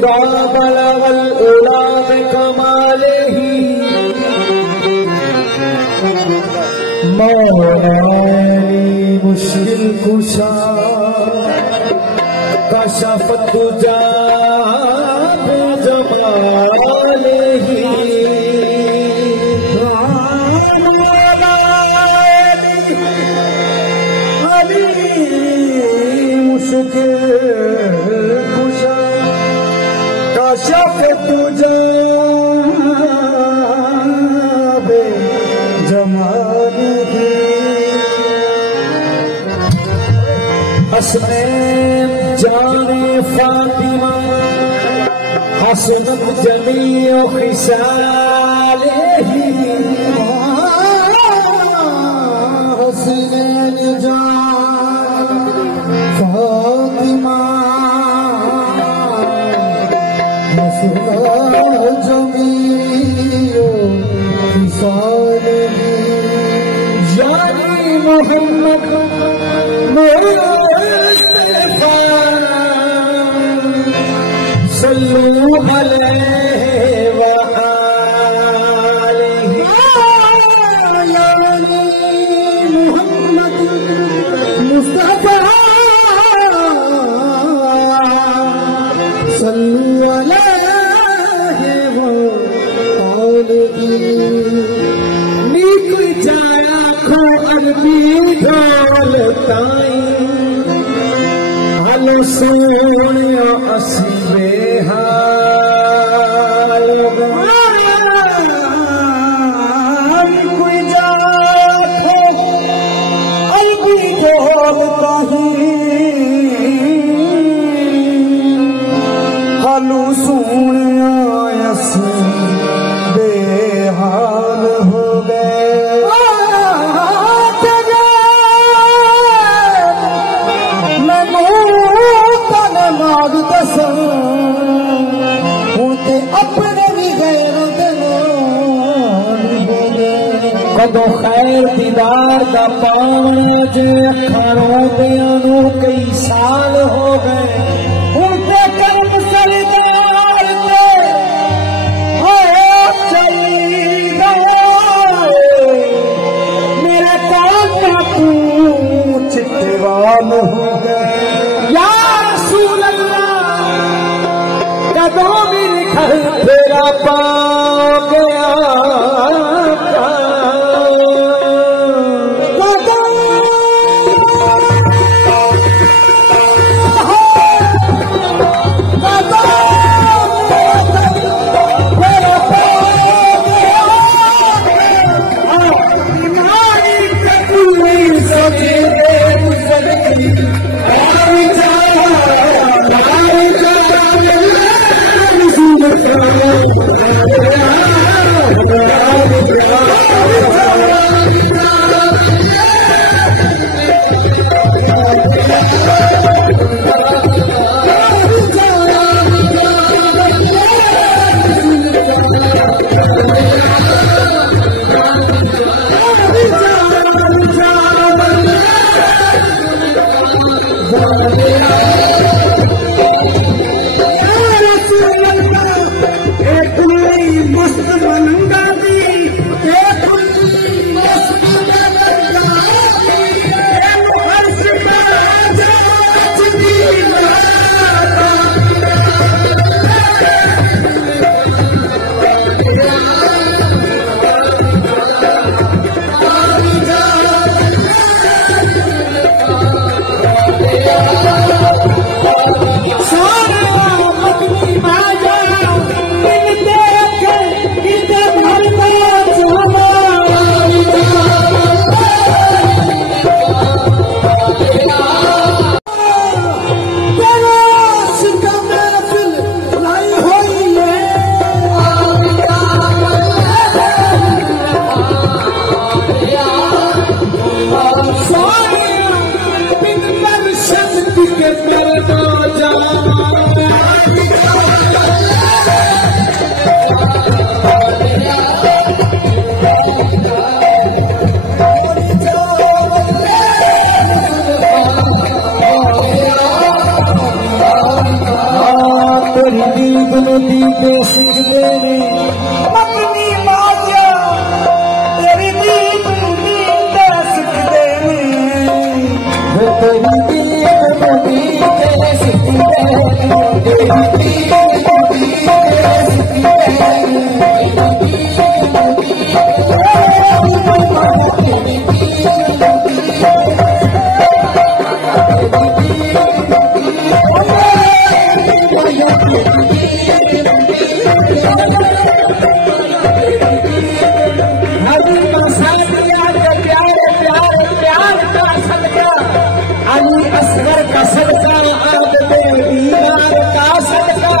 खुदा बलवल औलाद कमाले ही मौलानी मुश्किल कुशा कशफ तुझा जमाले ही मुश्किल कुशा कशफ तुझा जमाले ही हसनैन जाने फातिमा हसनत जमीओ खिसाले ही हसनैन जाने फातिमा हसनत जमीओ खिसाले ही यानी मोहम्मद सल्लू अलैहि व आलिहि मुहम्मद मुस्तफा सल्लू अलैहि व आलिहि नीक जाया खो अरबी ढोल ताई हल सोने असी बेहाल कोई जाखो अरबी ढोल ताई हलू सोने असी बेहाल हो गए अपने भी गैर कदों खैर दीदार दा पावने जे अखारों दियानू कई साल हो गए उनके कर्म सरदार ते होए चली गए मेरे कान्हा तू चिट्टेवाल हो गए या रसूल अल्लाह कदों भी घर तेरा पा गया मोदी दे सिखदे ने अपनी माया तेरी दीद दे सिखदे ने तेरी दीद मोदी दे सिखदे ने तेरी दीद मोदी दे सिखदे अली असगर का सदका आदते दीवार का सदका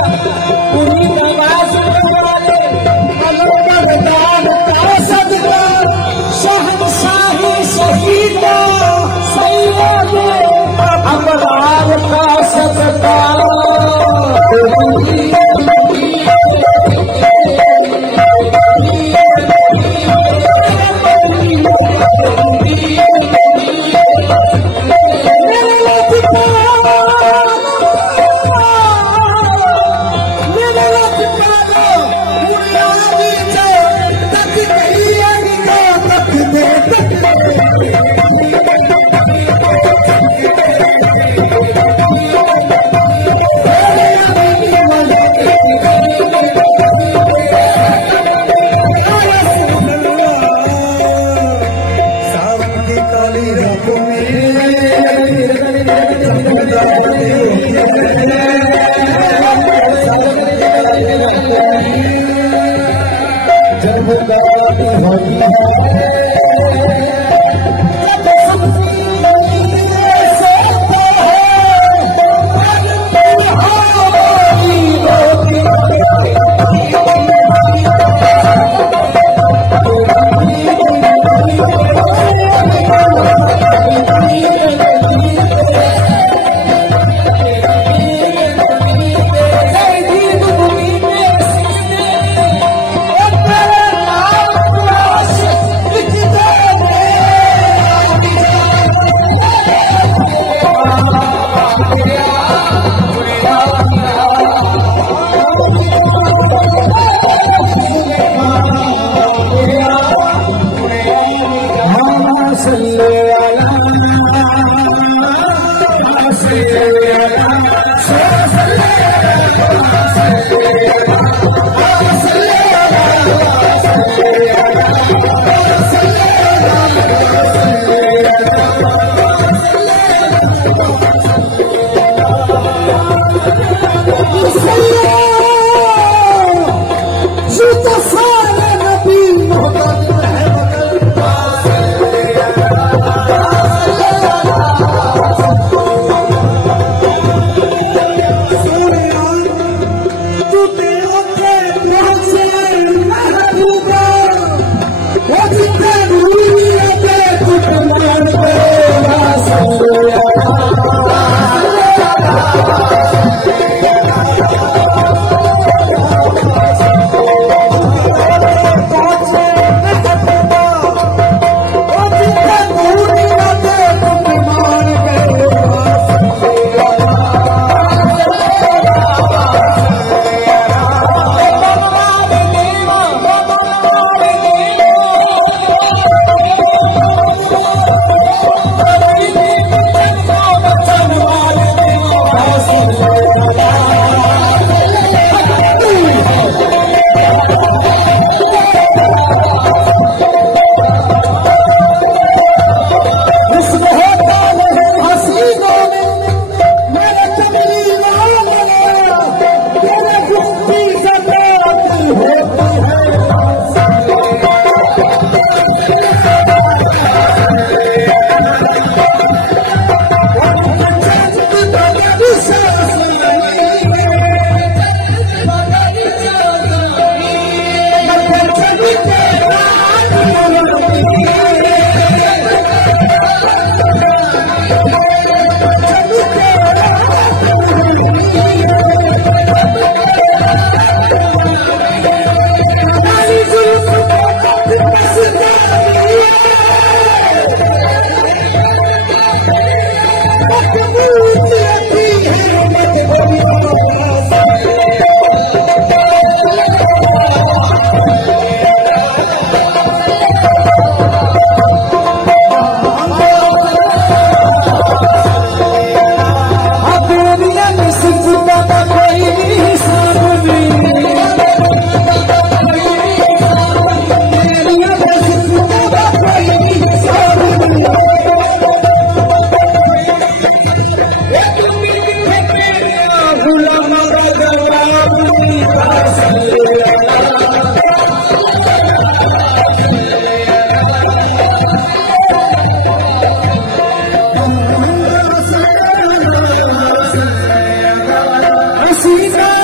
सीधा